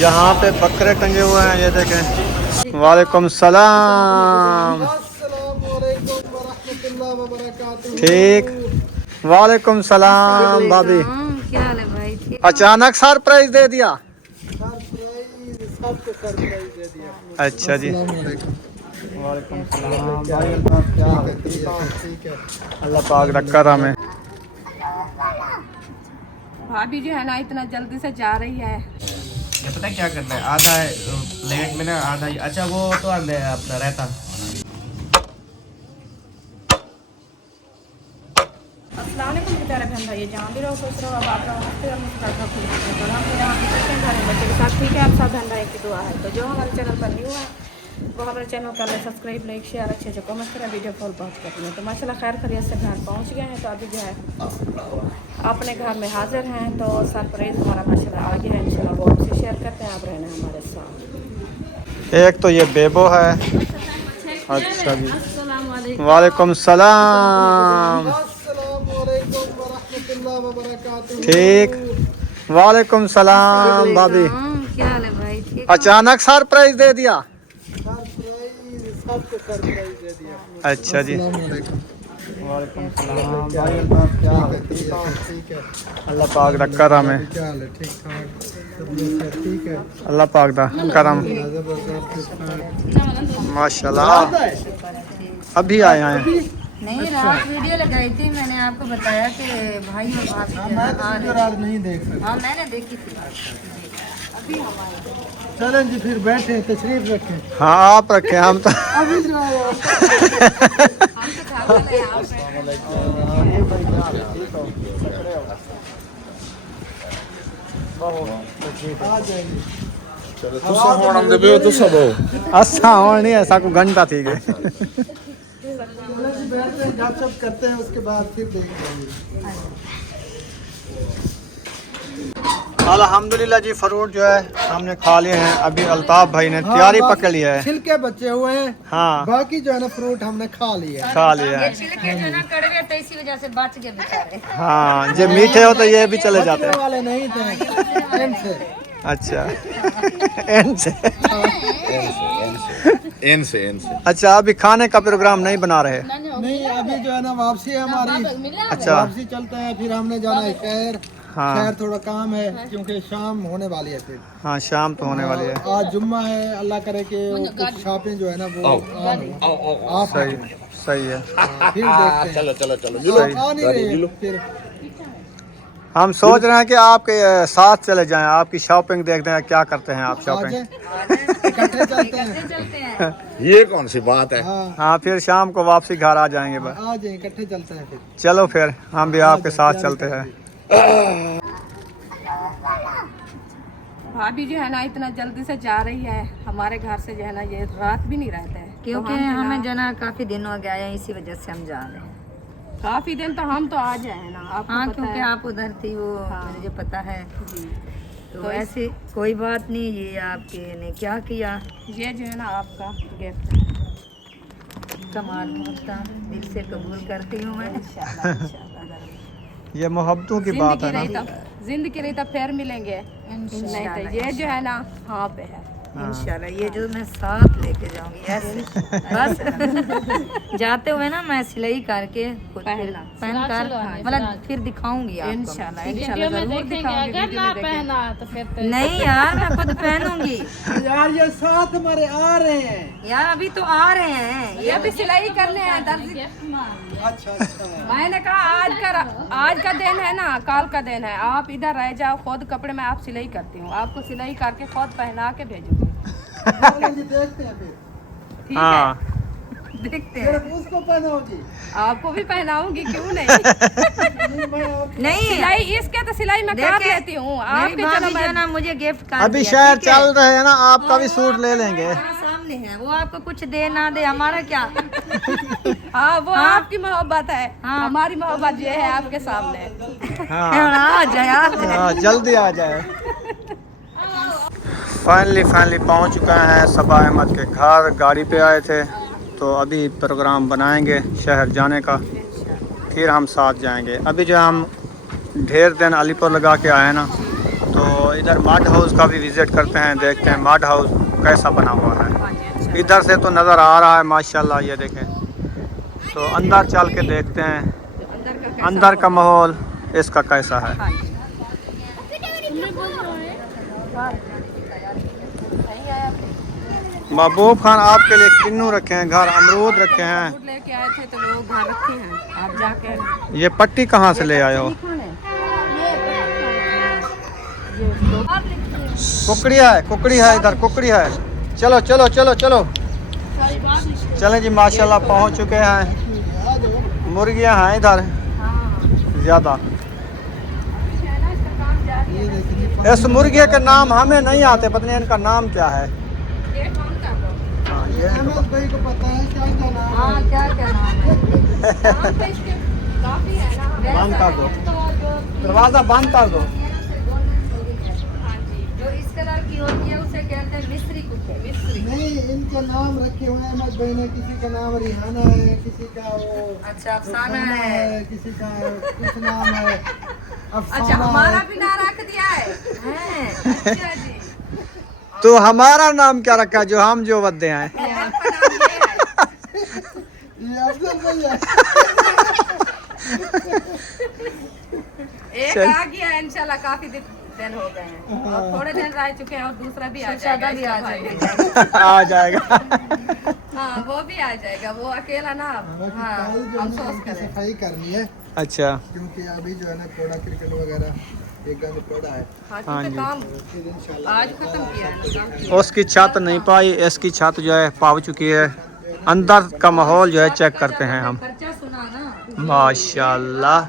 यहाँ पे बकरे टंगे हुए हैं, ये देखें। वालेकुम सलाम। ठीक। वालेकुम सलाम भाभी। क्या हाल है भाई? ठीक। अचानक सरप्राइज दे दिया। अच्छा जी। वालेकुम सलाम भाई। क्या हाल है? ठीक है। अल्लाह पाक रखा हमें। भाभी जो है ना इतना जल्दी से जा रही है। ये पता है क्या करना है, आधा प्लेट में ना आधा, अच्छा वो तो अंदर अपना रहता। अस्सलाम वालेकुम बेचारा बहन भाई, जहाँ भी रहो खुश रहो, आबाद रहो, हंसते रहो, मुस्कुराते रहो, खुश रहो। हम मेरे यहाँ घर में बच्चे के साथ ठीक है। आप सब बहन भाई की दुआ है। तो जो हमारे चैनल पर न्यू है वो हमारे चैनल कर ले सब्सक्राइब, लाइक, शेयर, अच्छे से कमेंट करें, वीडियो कॉल बात करते हैं। तो माशाल्लाह खैर खैरियत से घर पहुँच गए हैं। तो अभी जो है अपने घर में हाजिर हैं। तो सरप्राइज़ हमारा माशाल्लाह आगे है, इंशाल्लाह वो आपसे शेयर करते हैं। आप रहना हमारे साथ। एक तो ये बेबो है। अच्छा जी। वालेकुम सलाम। ठीक। वालेकुम सलाम भाभी। क्या हाल है भाई? ठीक। अचानक सरप्राइज दे दिया। अच्छा जी। वालेकुम सलाम भाई। क्या हाल है? ठीक है। अल्लाह पाक रखा हमें। अल्लाह पाक दा करम। माशाल्लाह। अभी आए हैं। नहीं, रात वीडियो लगाई थी, मैंने आपको बताया कि भाई और भाभी रात नहीं देख सकते। हाँ मैंने देखी थी। अभी चलें जी, फिर बैठे तशरीफ रखें। हाँ आप रखें, हम तो अभी जो आ जाएंगे। अच्छा और नहीं ऐसा को घंटा थी गए। बैठते हैं, गपशप करते हैं, उसके बाद फिर देखेंगे। अल्हम्दुलिल्लाह जी, फ्रूट जो है हमने खा लिए हैं। अभी अल्ताफ भाई ने तैयारी पकड़ लिया है। छिलके बचे हुए हैं। हाँ बाकी जो है ना फ्रूट हमने खा लिया। खा लिया है। छिलके जो ना कड़वे तो इसी वजह से बच गए बेचारे। हाँ जो मीठे हो तो ये भी चले जाते बचने हैं। वाले नहीं थे इनसे। अच्छा एन से। एन से अच्छा अभी खाने का प्रोग्राम नहीं बना रहे? नहीं, अभी जो है ना वापसी है हमारी। अच्छा वापसी चलते हैं, फिर हमने जाना है शहर। हाँ शहर थोड़ा काम है क्योंकि शाम होने वाली है। फिर हाँ शाम तो होने वाली है। आज जुम्मा है, अल्लाह करे कि कुछ शॉपिंग जो है ना वो आप सही सही है। फिर देखते हैं। चलो चलो चलो लोग आ नहीं रहे। फिर हम सोच रहे हैं कि आपके साथ चले जाएं, आपकी शॉपिंग देखते हैं क्या करते हैं आप आज शॉपिंग। इकट्ठे चलते हैं। ये कौन सी बात है? हाँ, हाँ फिर शाम को वापसी घर आ जाएंगे बस। आज इकट्ठे चलते हैं फिर। चलो फिर हम भी आपके साथ चलते हैं। भाभी जो है ना इतना जल्दी से जा रही है हमारे घर से, जो है ना ये रात भी नहीं रहता है क्योंकि तो हमें जो ना काफी दिन हो गया है, इसी वजह से हम जा रहे हैं। काफी दिन तो हम तो आ जाए ना आपको हाँ पता क्योंकि है। आप उधर थी, वो मुझे पता है। जी तो ऐसी कोई बात नहीं, ये आपके ने क्या किया, ये जो है ना आपका गिफ्ट है। कमाल होता, दिल से कबूल करती हूँ मैं। इंशाल्लाह। ये मोहब्बतों की बात है ना। जिंदगी रही तो फिर मिलेंगे, नहीं तो ये जो है ना हाँ पे है। इंशाल्लाह ये जो मैं साथ लेके जाऊंगी ऐसे बस जाते हुए ना मैं सिलाई करके खुद पहना। पहन कर मतलब फिर दिखाऊंगी आपको। इंशाल्लाह इंशाल्लाह जरूर दिखाऊंगी, वीडियो में देखेंगे। नहीं यार मैं खुद पहनूंगी यार ये साथ हमारे आ रहे हैं। यार, अभी तो आ रहे हैं। ये भी सिलाई करने हैं दर्जी। अच्छा अच्छा। मैंने कहा आज का दिन है ना, कल का दिन है, आप इधर रह जाओ, खुद कपड़े में आप सिलाई करती हूँ, आपको सिलाई करके खुद पहना के भेजूंगी। देखते हैं फिर। ठीक हाँ है देखते फिर हैं। उसको पहनाओगी? आपको भी पहनाऊंगी, क्यों नहीं। नहीं सिलाई इसके तो सिलाई मैं कर लेती हूँ, मेरी आपके भाभी चलो जो मैं ना मुझे गिफ्ट कर अभी दिया, शहर ठीक है? चल रहे हैं ना, आपका भी सूट ले लेंगे। सामने है वो, आपको कुछ दे ना दे हमारा क्या। हाँ वो आपकी मोहब्बत है, हाँ। हमारी मोहब्बत ये है आपके सामने। हाँ आ जाए आ जाए। हाँ जल्दी आ जाए। फाइनली पहुंच चुका है सबा अहमद के घर। गाड़ी पे आए थे तो अभी प्रोग्राम बनाएंगे शहर जाने का, फिर हम साथ जाएंगे। अभी जो हम ढेर दिन अलीपुर लगा के आए ना, इधर मड हाउस का भी विजिट करते हैं, देखते हैं मड हाउस कैसा बना हुआ है। हाँ जी, अच्छा। इधर से तो नज़र आ रहा है माशाल्लाह, ये देखें। तो अंदर चल के देखते हैं तो अंदर का कैसा अंदर का माहौल माहौल इसका कैसा है। हाँ जी। महबूब खान आपके लिए किन्नू रखे हैं, घर अमरूद रखे हैं। फूड लेके आए थे तो लोग घर रखे हैं, आप जाके ये पट्टी कहाँ से ले आए हो? कुकड़ी है इधर, कुकड़ी है। चलो चलो चलो चलो चलें जी, माशाल्लाह पहुंच चुके हैं। मुर्गियां हैं इधर ज़्यादा। इस मुर्गे के नाम हमें नहीं आते, पता नहीं इनका नाम क्या है। हाँ, ये अहमद भाई को पता है क्या क्या नाम है? हाँ क्या क्या नाम है? काफी है ना। बंद कर दो, दरवाज़ा बंद कर दो। जो इस कलर की होती है उसे कहते हैं मिस्री कुत्ते। मिस्री नहीं, इनके नाम रखे हुए हैं अहमद भाई ने। किसी का नाम रिहाना है, किसी का वो अच्छा अफसाना है। किसी का कुछ नाम है अच्छा, अफसाना हमारा है। भी ना रख दिया है। अच्छा जी। तो हमारा नाम क्या रखा जो हम जो वद्दे हैं? ये आपका नाम ये है। ये अफजल भाई है। एक आ गया है, इंशाल्लाह काफी दिन हो गए हैं और थोड़े दिन रह चुके हैं और दूसरा भी आ जाएगा। भी आ जाएगा। आ जाएगा। हाँ, वो भी आ जाएगा, वो अकेला ना। हाँ, कल जो हम है सोच उनकी करें। सफाई करनी है, अच्छा, क्योंकि अभी जो है ना थोड़ा क्रिकेट वगैरह एक गंद पड़ा है। हाँ, हाँ क्योंकि जी। काम फिर इंशाल्लाह आज खत्म किया है ना काम। उसकी छत नहीं पाई, इसकी छत जो है पाव चुकी है। अंदर का माहौल जो है चेक करते हैं हम। खर्चा सुना ना, माशाल्लाह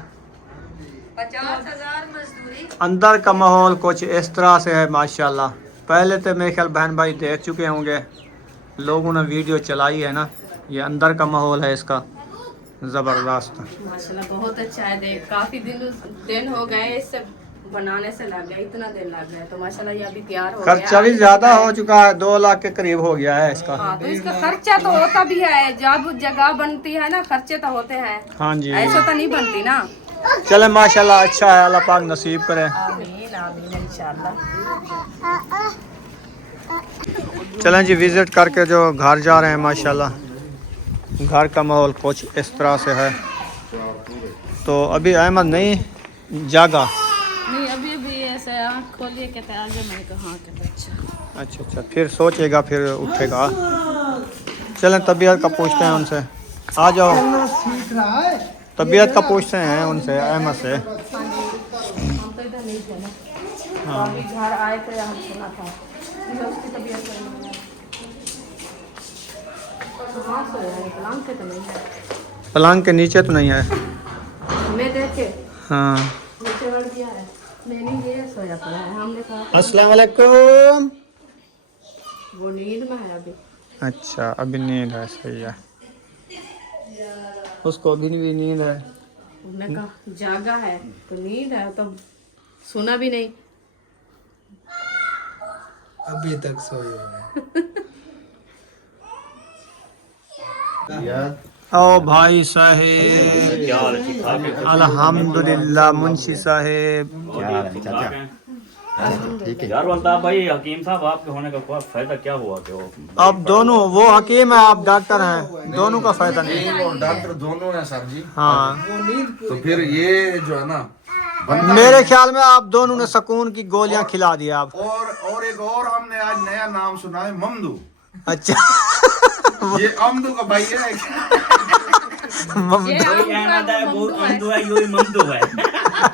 50,000 मजदूरी। अंदर का माहौल कुछ इस तरह से है माशाल्लाह। पहले तो मेरे ख्याल बहन भाई देख चुके होंगे, लोगों ने वीडियो चलाई है ना। ये अंदर का माहौल है इसका, ज़बरदस्त। माशाल्लाह बहुत अच्छा है। देख काफी दिन हो गए इससे बनाने से, लग गया इतना दिन लग गया, तो माशाल्लाह ये अभी तैयार हो गया। खर्चा भी ज़्यादा हो चुका है, 2 लाख के करीब हो गया है इसका। हाँ, तो इसका खर्चा तो होता भी है, जब जगह बनती है ना खर्चे तो होते हैं, हाँ जी, ऐसा तो नहीं बनती ना। चले माशाल्लाह अच्छा है, अल्लाह पाक नसीब करे। आमीन आमीन इंशाल्लाह। चलें जी, विज़िट करके जो घर जा रहे हैं माशाल्लाह। घर का माहौल कुछ इस तरह से है। तो अभी अहमद नहीं जागा? नहीं, अभी भी ऐसे आँख खोलिए कहते आगे, मैं कहा अच्छा। अच्छा अच्छा, फिर सोचेगा फिर उठेगा। चलें तबीयत का पूछते हैं उनसे। आ जाओ, सीख रहा है। तबीयत का पूछते हैं उनसे, अहमद से। हम तो इधर नहीं थे ना, तो अभी घर आए थे, हम सुना था कि उसकी तबीयत नहीं है। हाँ, सोया है, पलंग पे तो नहीं है। पलंग के नीचे तो नहीं है? मैं देखे हाँ। नीचे बढ़ गया है, मैंने ये सोया पड़ा है। हमने कहा अस्सलाम वालेकुम। वो नींद में है अभी। अच्छा, अभी नींद है, सही है। उसको अभी भी नींद है। उसने कहा जागा है तो नींद है, तो सुना भी नहीं। अभी तक सोए ओ भाई साहेब, अल्हम्दुलिल्लाह। मुंशी साहेब, यार बनता भाई, हकीम साहब आपके होने का क्या फायदा क्या हुआ कि वो अब दोनों, वो हकीम है आप डॉक्टर हैं, दोनों का फायदा नहीं। और डॉक्टर दोनों हैं सर जी। हाँ, तो फिर ये जो है ना मेरे ख्याल में आप दोनों ने सुकून की गोलियां खिला दी आप। और एक और हमने आज नया नाम सुना है, ममदू। अच्छा। ये अमदू का भाई है। ये कोई कहना है वो अमदू है, ये ममदू है।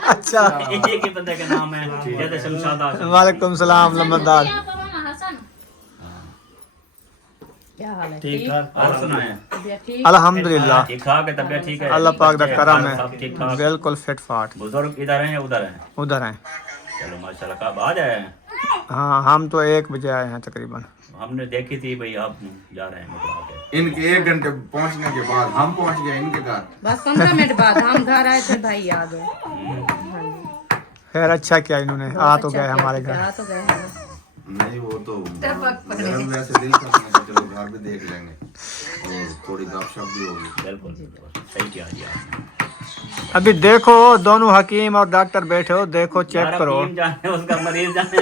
अच्छा, एक ही बंदे का नाम है, जैसे शमशाद आजम। वालेकुम सलाम लम्बरदार। क्या हाल है? ठीक ठाक, और सुनाए? तबीयत ठीक? अल्हम्दुलिल्लाह, ठीक ठाक है, तबीयत ठीक है? अल्लाह पाक दा करम सब है, ठीक ठाक। बिल्कुल फिट फाट। बुजुर्ग इधर हैं या उधर हैं? उधर हैं। चलो माशाल्लाह, कब आ जाए? हाँ, हम तो 1 बजे आए हैं तकरीबन। हमने देखी थी भाई, आप जा रहे हैं मतलब आके। इनके 1 घंटे पहुंचने के बाद हम पहुंच गए इनके घर। बस 15 मिनट बाद हम घर आए थे, भाई आ गए। खैर अच्छा किया इन्होंने, आ तो गए हमारे घर। आ तो गए हैं। नहीं वो तो मेरा भी वैसे दिल करता है कि चलो घर भी देख लेंगे और थोड़ी गपशप भी होगी। बिल्कुल सही किया जी आपने। अभी देखो दोनों हकीम और डॉक्टर बैठे हो, देखो चेक यार, करो। हकीम जाने उसका मरीज जाने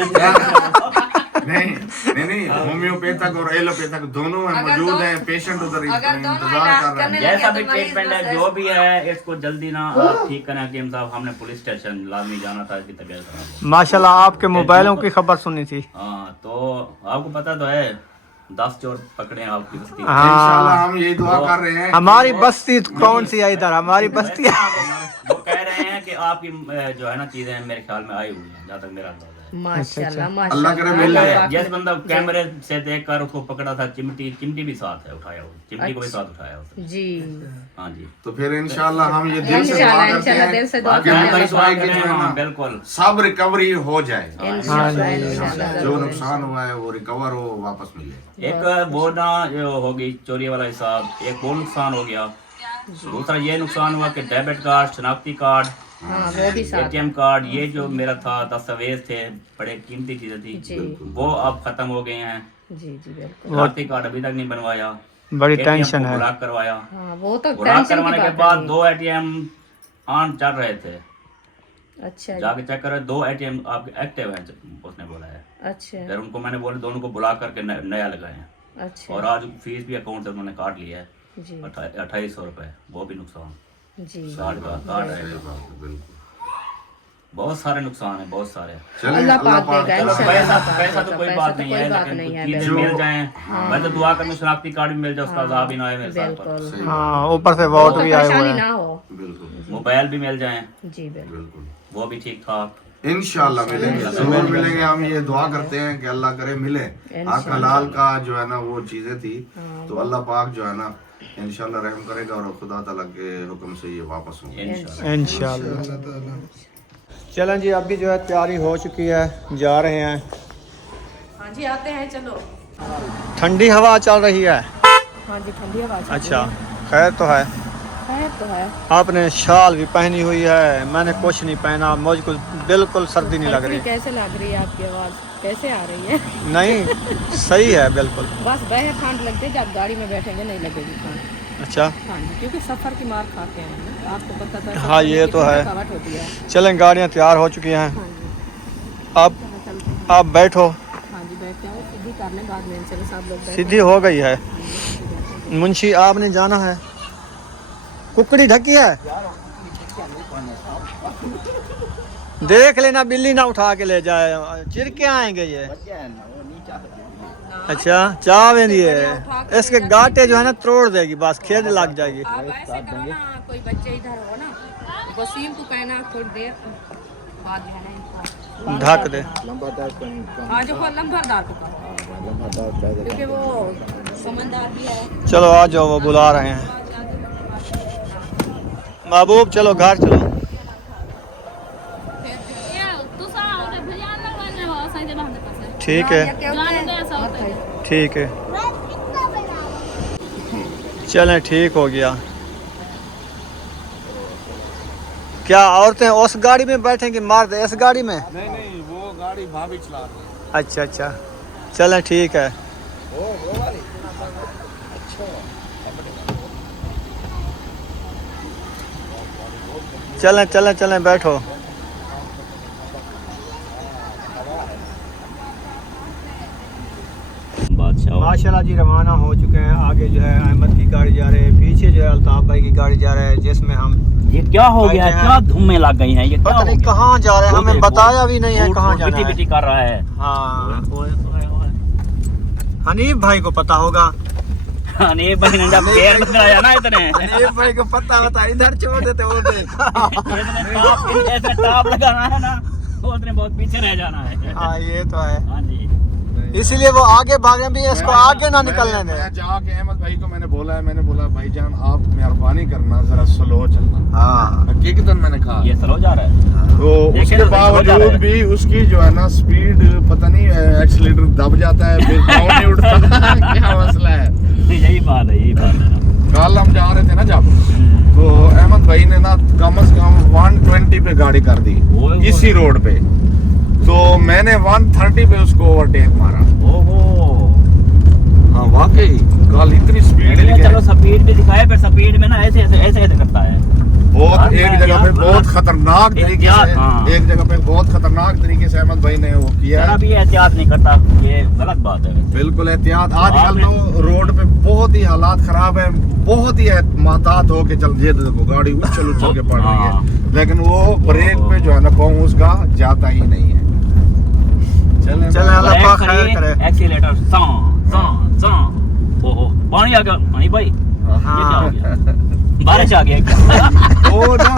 नहीं होम्योपैथिक और एलोपैथिक दोनों है, अगर मौजूद दो- है। पेशेंट उधर अगर दोनों इंतजार इलाज कर रहे करने हैं। जैसा भी तो मरीज ट्रीटमेंट है बस जो भी है इसको जल्दी ना आप ठीक करें हकीम साहब। हमने पुलिस स्टेशन लाजमी जाना था, इसकी तबीयत खराब हो। माशाल्लाह आपके मोबाइलों की खबर सुनी थी। हाँ तो आपको पता तो है 10 चोर पकड़े हैं आपकी बस्ती में। इंशाल्लाह हाँ हम यही दुआ कर रहे हैं। हमारी बस्ती कौन सी है इधर, हमारी बस्ती है। वो कह रहे हैं कि आपकी जो है ना चीजें मेरे ख्याल में आई हुई हैं, जहाँ तक मेरा अंदाजा है। माशाल्लाह अल्लाह करे मिल जाए। जिस बंदा कैमरे से देखकर उसको पकड़ा था, चिमटी भी साथ है उठाया, चिमटी को भी साथ उठाया उसने। जी हाँ जी तो फिर इंशाल्लाह हम ये दिल से दुआ इंशाल्लाह करते इंशाल्लाह दिल से दुआ हैं कि मैं करते तो हैं। मुकेश भाई की जो है हाँ, ना बिल्कुल सब रिकवरी हो जाए। इंशाल्लाह इंशाल्लाह जो नुकसान हुआ है वो रिकवर हो, वापस मिले। एक वो ना जो होगी चोरी वाला हिसाब, एक वो नुकसान हो गया। दूसरा ये नुकसान हुआ कि डेबिट कार्ड, शनाख्ती कार्ड, हाँ वो भी साथ एटीएम कार्ड, ये जो मेरा था दस्तावेज थे, बड़े कीमती चीजें थी, जी वो अब खत्म हो गए हैं। जी जी बिल्कुल। शनाख्ती कार्ड अभी तक नहीं बनवाया, बड़ी ATM टेंशन को है। ब्लॉक करवाया। हाँ वो तो ब्लॉक टेंशन करवाने की के बात बाद है। 2 एटीएम ऑन चल रहे थे, अच्छा जाके चेक करो 2 एटीएम आपके एक्टिव हैं, उसने बोला है। अच्छा फिर उनको मैंने बोला दोनों को बुला करके नया लगाए हैं। अच्छा और आज फीस भी अकाउंट से उन्होंने काट लिया है, जी 2800 रुपए, वो भी नुकसान। जी कार्ड का कार्ड है, बहुत सारे नुकसान है, बहुत सारे। चलिए अल्लाह अल्लाह पाक पाक देगा चलो इंशाल्लाह। पैसा तो कोई बात नहीं है, लेकिन चीजें मिल जाए। मैं तो दुआ करूँ शनाख्ती कार्ड भी मिल जाए, उसका अजाब ही ना आए मेरे साथ पर। बिल्कुल हाँ ऊपर से वोट भी आए हुए परेशानी ना हैं। हो। बिल्कुल मोबाइल भी मिल जाए, जी बिल्कुल बिल्कुल वो भी ठीक ठाक। इंशाल्लाह मिलेंगे, जरूर मिलेंगे। हम ये दुआ करते हैं कि अल्लाह करे मिले। आपका लाल का जो है ना वो चीजें थी, तो अल्लाह पाक जो है ना इंशाल्लाह रहम करेगा और खुदा ताला के हुक्म से ये वापस होंगे। इंशाल्लाह। चलें जी, अभी जो है तैयारी हो चुकी है, जा रहे हैं। हाँ जी आते हैं, चलो। ठंडी हवा चल रही है। हाँ जी ठंडी हवा चल रही अच्छा खैर तो है। है तो है। आपने शाल भी पहनी हुई है, मैंने कुछ नहीं पहना, मुझको बिल्कुल सर्दी नहीं लग रही। कैसे लग रही है आपकी आवाज़, कैसे आ रही है? नहीं सही है बिल्कुल। बस वह ठंड लगती है, जब गाड़ी में बैठेंगे नहीं लगेगी ठंड। अच्छा हाँ जी क्योंकि सफ़र की मार खाते हैं ना, आपको पता था। हाँ, ये तो है। थकावट होती है। चलें, गाड़ियाँ तैयार हो चुकी हैं। हाँ जी आप बैठो। हाँ जी बैठ जाओ, सीधी करने बाद में चलो सब लोग बैठ सीधी हो गई है। मुंशी आपने जाना है, कुकड़ी ढकी है, देख लेना बिल्ली ना उठा के ले जाए, चिर के आएंगे ये। अच्छा चाह वेंदी है, इसके गाटे जो है ना तोड़ देगी, बस खेद लग जाएगी। आप ऐसे करो ना, कोई बच्चे इधर हो ना, वसीम तू कहना थोड़ी देर बाद जो है ना इनको ढक दे। आज वो लंबरदार को कहो, क्योंकि वो समझदार भी है। चलो आ जाओ, वो बुला रहे हैं। महबूब चलो घर चलो। ठीक है ठीक है, चलें ठीक हो गया। क्या औरतें उस गाड़ी में बैठेंगी, मर्द इस गाड़ी में? नहीं वो गाड़ी भाभी चला रही है। अच्छा अच्छा चलें ठीक है। चलें चलें चलें बैठो। माशाल्लाह जी रवाना हो चुके हैं। आगे जो है अहमद की गाड़ी जा रही है, पीछे जो है अल्ताफ भाई की गाड़ी जा रही है, जिसमें हम ये क्या हो गया है, क्या धुम्में लग गई हैं, ये क्या पता हो नहीं गया? कहाँ जा रहे हैं, हमें बताया भी नहीं है कहाँ जाना है। बिटी कर रहा है। हाँ हनीफ भाई को पता होगा। नहीं भाई ने जब पैर बनाया ना इतने हनीफ भाई को पता होता, इधर छोड़ देते वो ऐसे टाप लगाना है ना, उतने बहुत पीछे रह जाना है। हाँ ये तो है, हाँ जी इसीलिए वो आगे भाग रहे हैं भी, इसको आगे ना निकलने मैं दे। जाके अहमद भाई को मैंने बोला है, मैंने बोला भाईजान आप मेहरबानी करना जरा स्लो चलना। हाँ हकीकतन मैंने कहा ये स्लो जा रहा है। तो उसके बावजूद भी उसकी जो है ना स्पीड पता नहीं एक्सीलेटर दब जाता है, फिर पाँव नहीं उठता। क्या मसला है? यही बात है, यही बात है। कल हम जा रहे थे ना जब, तो अहमद भाई ने ना कम से कम 120 पे गाड़ी कर दी इसी रोड पे, तो मैंने 130 पे उसको ओवरटेक मारा। ओहो हाँ वाकई कल इतनी स्पीड चलो स्पीड भी दिखाए, फिर स्पीड में ना ऐसे ऐसे ऐसे ऐसे करता है। बहुत एक जगह पे बहुत खतरनाक तरीके से हाँ। एक जगह पे बहुत खतरनाक तरीके से अहमद भाई ने वो किया है। अब ये एहतियात नहीं करता, ये गलत बात है। बिल्कुल एहतियात, आजकल तो रोड पे बहुत ही हालात खराब है, बहुत ही महतात हो के चल, ये देखो गाड़ी उछल उछल के पड़ रही है, लेकिन वो ब्रेक पे जो है ना पाँव उसका जाता ही नहीं है। चले अल्लाह पाक खैर करे। एक्सीलेटर ओहो पानी आ गया, पानी भाई ये क्या हो गया? बारिश आ गया क्या? वो ना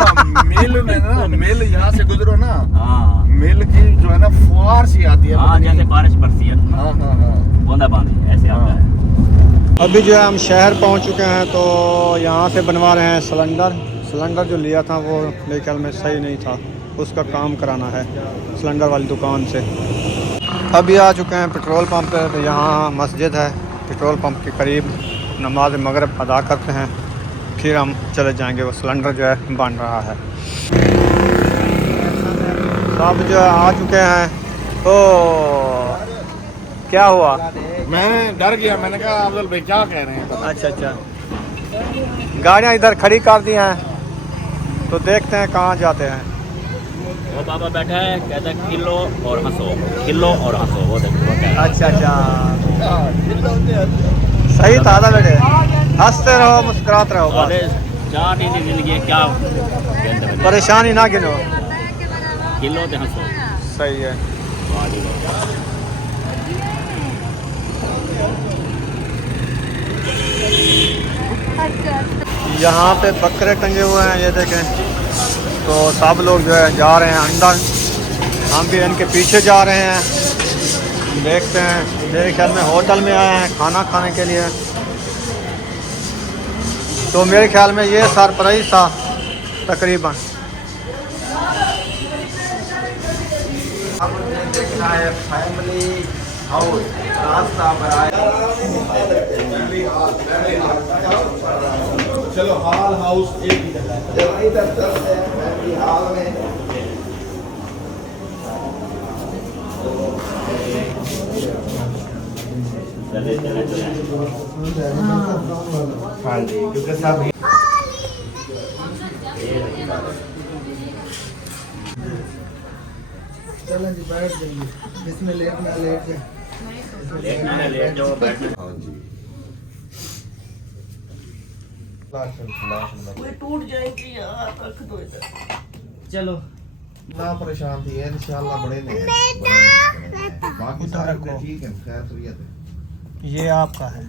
मिल यहाँ से गुजरो ना, हाँ मिल की जो है ना फुहार सी आती है। हाँ, जैसे बारिश बरसी है, हाँ हाँ हाँ। बूंदा बांदी ऐसे आता है। अभी जो है हम शहर पहुंच चुके हैं, तो यहाँ से बनवा रहे हैं सिलेंडर जो लिया था वो मेरे ख्याल में सही नहीं था, उसका काम कराना है सिलेंडर वाली दुकान से। अभी आ चुके हैं पेट्रोल पंप पे, तो यहाँ मस्जिद है, पेट्रोल पंप के करीब नमाज मगरिब अदा करते हैं, फिर हम चले जाएंगे। वो सिलेंडर जो है बन रहा है। सब जो है आ चुके हैं। तो क्या हुआ? मैं डर गया, मैंने कहा अफजल भाई क्या कह रहे हैं। अच्छा, गाड़ियाँ इधर खड़ी कर दी हैं, तो देखते हैं कहाँ जाते हैं। वो बाबा बैठा है, कहता है किलो और हंसो, वो देखो वो क्या है। अच्छा सही था ना बेटे, हंसते रहो मुस्कुराते रहो बस। अरे जान ही नहीं जिंदगी क्या कहते हैं, परेशानी ना गिनो। किलो ते हंसो। सही है। वाह जी वाह। यहाँ पे बकरे टंगे हुए हैं, ये देखें। तो सब लोग जो है जा रहे हैं अंदर, हम भी इनके पीछे जा रहे हैं। देखते हैं, मेरे ख्याल में होटल में आए हैं खाना खाने के लिए। तो मेरे ख्याल में ये सरप्राइज था तकरीबन। देखना है फैमिली हाउस, रास्ता चलो हाल हाउस एक ही जगह इधर चलते हैं फैमिली हाल में। हाँ जी, क्योंकि सब चलें जी बैठ जाइए, इसमें लेटना लेट जाए। लेट जाओ, बैठना। हाँ जी टूट जाएगी यार, रख दो इधर। चलो ना परेशान थी इंशाल्लाह बड़े ने बाकी सारे तो ठीक है, खैर खैरियत है। ये आपका है।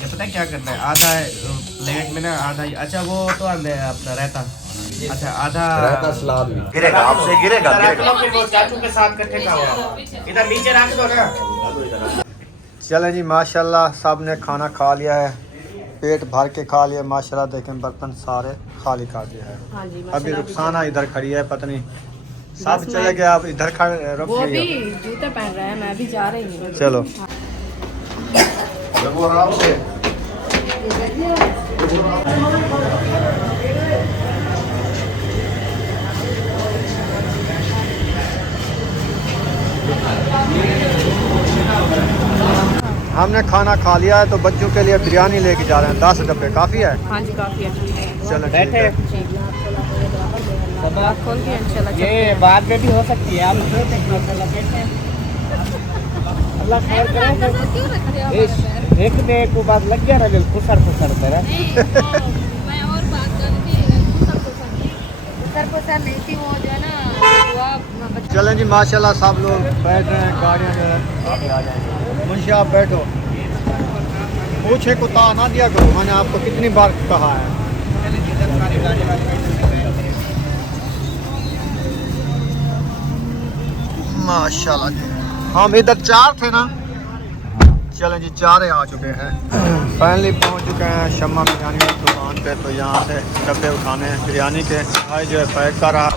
ये पता है क्या करना है, आधा प्लेट में ना आधा, अच्छा वो तो आंदे अपना रहता, अच्छा आधा रहता सलाद भी गिरेगा, आपसे गिरेगा फिर वो चाचू के साथ इकट्ठे खाओ, इधर नीचे रख दो ना। चलें जी, माशाल्लाह सब ने खाना खा लिया है, पेट भर के खा लिया माशाल्लाह। देखें बर्तन सारे खाली कर दिया है। हाँ जी, अभी रुखसाना इधर खड़ी है, पता नहीं सब बस चले मैं- गए, आप इधर खड़े रुक वो गई भी हो। जूते पहन रहा है, मैं भी जा रही हूँ। चलो जब वो आराम से हमने खाना खा लिया है, तो बच्चों के लिए बिरयानी लेके जा रहे हैं। 10 डब्बे काफ़ी है। हाँ जी काफ़ी है। चलो ठीक है। खोल के इंशाल्लाह ये बाद में भी हो सकती है, आप अल्लाह खैर करे। देखने को बाद लग गया ना बिल्कुल सर तेरा। मैं और बात कर रही सर नहीं थी, वो जो है ना चलें जी, माशाल्लाह सब लोग बैठ रहे हैं गाड़ियों में। आगे आ जाएंगे। मुंशी आप बैठो, पूछे को ता ना दिया करो, मैंने आपको कितनी बार कहा है। माशाल्लाह जी, हम इधर 4 थे ना। चलें जी, 4 आ चुके हैं। फाइनली पहुंच चुके हैं शम्मा बिरयानी की दुकान पे। तो यहाँ से डब्बे उठाने हैं बिरयानी के। भाई जो है पैक कर रहा।